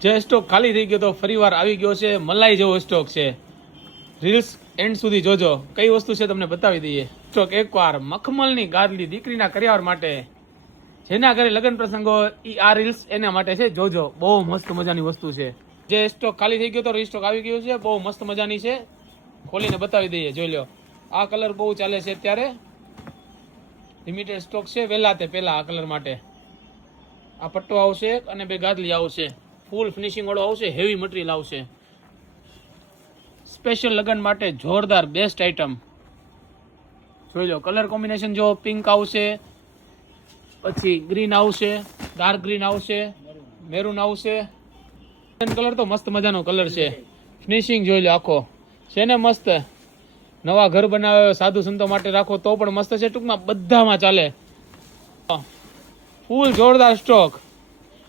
જે સ્ટોક ખાલી થઈ ગયો તો ફરીવાર આવી ગયો છે. મલાઈ જેવો સ્ટોક છે. રીલ્સ એન્ડ સુધી જોજો. કઈ વસ્તુ છે તમને બતાવી દઈએ. સ્ટોક એકવાર મખમલની ગાદલી દીકરીના કરિયાવર માટે, જેના ઘરે લગ્ન પ્રસંગો, આ રીલ્સ એના માટે છે. જોજો, બહુ મસ્ત મજાની વસ્તુ છે. જે સ્ટોક ખાલી થઈ ગયો તો રીસ્ટોક આવી ગયો છે. બહુ મસ્ત મજાની છે. ખોલીને બતાવી દઈએ, જોઈ લો. આ કલર બહુ ચાલે છે અત્યારે. લિમિટેડ સ્ટોક છે. વહેલા તે પહેલા આ કલર માટે આ પટ્ટો આવશે અને બે ગાદલી આવશે. ફૂલ ફિનિશિંગ વાળો આવશે. હેવી મટીરિયલ આવશે. સ્પેશિયલ લગ્ન માટે જોરદાર બેસ્ટ આઈટમ. જોઈ લો કલર કોમ્બિનેશન. જો પિંક આવશે, પછી ગ્રીન આવશે, ડાર્ક ગ્રીન આવશે, મેરૂન આવશે. કલર તો મસ્ત મજાનો કલર છે. ફિનિશિંગ જોઈ લો આખો છે ને મસ્ત. નવા ઘર બનાવે, સાધુ સંતો માટે રાખો તો પણ મસ્ત છે. ટૂંકમાં બધામાં ચાલે. ફૂલ જોરદાર સ્ટોક,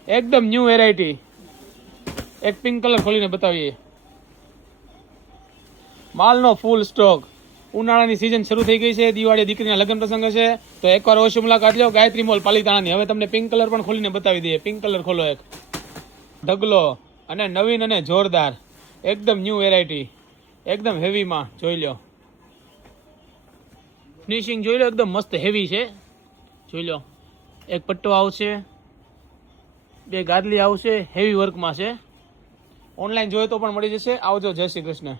એકદમ ન્યૂ વેરાયટી. એક પિંક કલર ખોલીને બતાવીએ. માલનો ફૂલ સ્ટોક. ઉનાળાની સિઝન શરૂ થઈ ગઈ છે. દિવાળી દીકરીના લગ્ન પ્રસંગ છે તો એકવાર અવશ્ય મુલાકાત લો ગાયત્રી મોલ પાલીતાણાની. હવે તમને પિંક કલર પણ ખોલીને બતાવી દઈએ. પિંક કલર ખોલો. એક ઢગલો અને નવીન અને જોરદાર, એકદમ ન્યૂ વેરાયટી, એકદમ હેવીમાં. જોઈ લો ફિનિશિંગ, જોઈ લો એકદમ મસ્ત હેવી છે. જોઈ લો એક પટ્ટો આવશે, બે ગાદલી આવશે. હેવી વર્કમાં છે. ઓનલાઈન જોઈએ તો પણ મળી જશે. આવજો. જય શ્રી કૃષ્ણ.